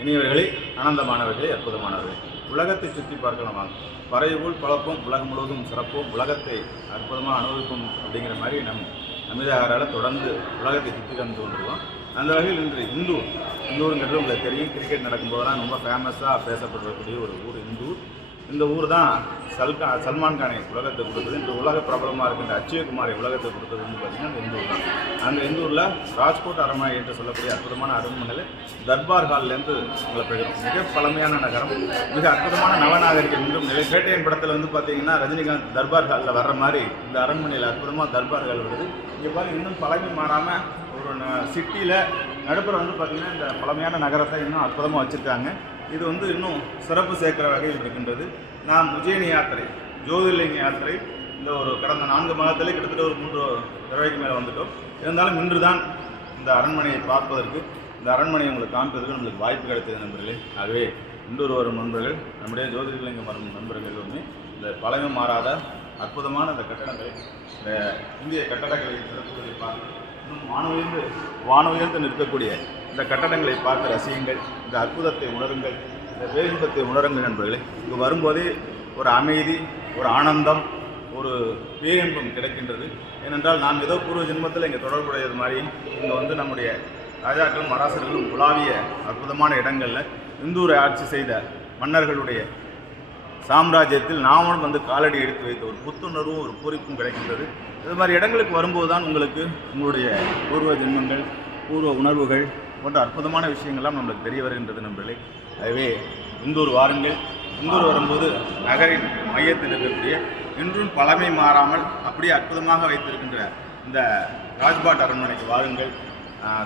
இனியவர்களே, ஆனந்தமானவர்களே, அற்புதமானவர்களே, உலகத்தை சுற்றி பார்க்கலாம் வாங்க. பறையுள் பழப்போம், உலகம் முழுவதும் சிறப்போம், உலகத்தை அற்புதமாக அனுபவிப்போம் அப்படிங்கிற மாதிரி அமிதாகரால் தொடர்ந்து உலகத்தை சுற்றி தந்து கொண்டிருக்கோம். அந்த வகையில் இன்று இந்தூருங்கிறது உங்களுக்கு தெரியும். கிரிக்கெட் நடக்கும்போதெல்லாம் ரொம்ப ஃபேமஸாக பேசப்படக்கூடிய ஒரு ஊர் இந்தூர். இந்த ஊர் தான் சல்மான் கானை உலகத்தை கொடுத்தது. இந்த உலக பிரபலமாக இருக்கின்ற அக்ஷயகுமாரை உலகத்தை கொடுத்தது வந்து பார்த்திங்கன்னா இந்த இந்தூர் தான். அந்த இந்தூரில் ராஜ்கோட் அரண்மனை என்று சொல்லக்கூடிய அற்புதமான அரண்மனையில் தர்பார் ஹால்லேருந்து உங்களை பெறுகிறோம். மிக பழமையான நகரம், மிக அற்புதமான நவநாகரிகம் இன்றும் நிலை. பேட்டையன் படத்தில் வந்து பார்த்திங்கன்னா ரஜினிகாந்த் தர்பார் ஹாலில் வர்ற மாதிரி இந்த அரண்மனையில் அற்புதமாக தர்பார் ஹால் வருது. இங்கே பாருங்கள், இன்னும் பழமை மாறாமல் ஒரு சிட்டியில் நடுப்புற வந்து பார்த்திங்கன்னா இந்த பழமையான நகரத்தை இன்னும் அற்புதமாக வச்சுருக்காங்க. இது வந்து இன்னும் சிறப்பு சேர்க்கிற வகையில் இருக்கின்றது. நாம் உஜ்ஜயினி யாத்திரை, ஜோதிர்லிங்க யாத்திரை இந்த ஒரு கடந்த 4 மாதத்திலே கிட்டத்தட்ட ஒரு 3 தடவைக்கு மேலே வந்துட்டோம். இருந்தாலும் இன்று தான் இந்த அரண்மனையை பார்ப்பதற்கு, இந்த அரண்மனையை உங்களுக்கு காண்பதற்கு நம்மளுக்கு வாய்ப்பு கிடைத்தது நண்பர்களே. ஆகவே இன்றொரு வரும் நண்பர்கள், நம்முடைய ஜோதிர்லிங்கம் வரும் நண்பர்கள் எல்லோருமே இந்த பழமை மாறாத அற்புதமான இந்த கட்டடங்களை, இந்த இந்திய கட்டடங்களை சிறப்புகளை பார்த்து இன்னும் வானுயர்ந்து நிற்கக்கூடிய இந்த கட்டடங்களை பார்த்து ரசியுங்கள். இந்த அற்புதத்தை உணருங்கள், இந்த பேரின்பத்தை உணருங்கள் நண்பர்களே. இங்கு வரும்போதே ஒரு அமைதி, ஒரு ஆனந்தம், ஒரு பேரின்பம் கிடைக்கின்றது. ஏனென்றால் நாம் ஏதோ பூர்வ ஜென்மத்தில் இங்கே தொடர்புடையது மாதிரி இங்கே வந்து நம்முடைய ராஜாக்களும் அரசர்களும் உலாவிய அற்புதமான இடங்களில் இந்தூரை ஆட்சி செய்த மன்னர்களுடைய சாம்ராஜ்யத்தில் நாமளும் வந்து காலடி எடுத்து வைத்த ஒரு புத்துணர்வும் ஒரு பூரிப்பும் கிடைக்கின்றது. இது மாதிரி இடங்களுக்கு வரும்போது தான் உங்களுக்கு உங்களுடைய பூர்வ ஜென்மங்கள், பூர்வ உணர்வுகள் போன்ற அற்புதமான விஷயங்கள்லாம் நம்மளுக்கு தெரிய வருகின்றது நண்பர்களே. அதுவே இந்தூர் வாருங்கள். இந்தூர் வரும்போது நகரின் மையத்தில் இருக்கக்கூடிய இன்றும் பழமை மாறாமல் அப்படியே அற்புதமாக வைத்திருக்கின்ற இந்த ராஜ்பாட் அரண்மனைக்கு வாருங்கள்,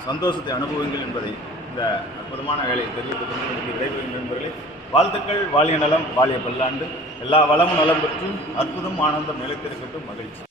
சந்தோஷத்தை அனுபவிங்கள் என்பதை இந்த அற்புதமான வேலையை தெரிவித்துக் கொண்டு விடைபெறும் நண்பர்களே. வாழ்த்துக்கள். வாழிய நலம், வாழிய பல்லாண்டு, எல்லா வளமும் நலம் பெற்று அற்புதம் ஆனந்தம் நிலைத்திருக்கட்டும். மகிழ்ச்சி.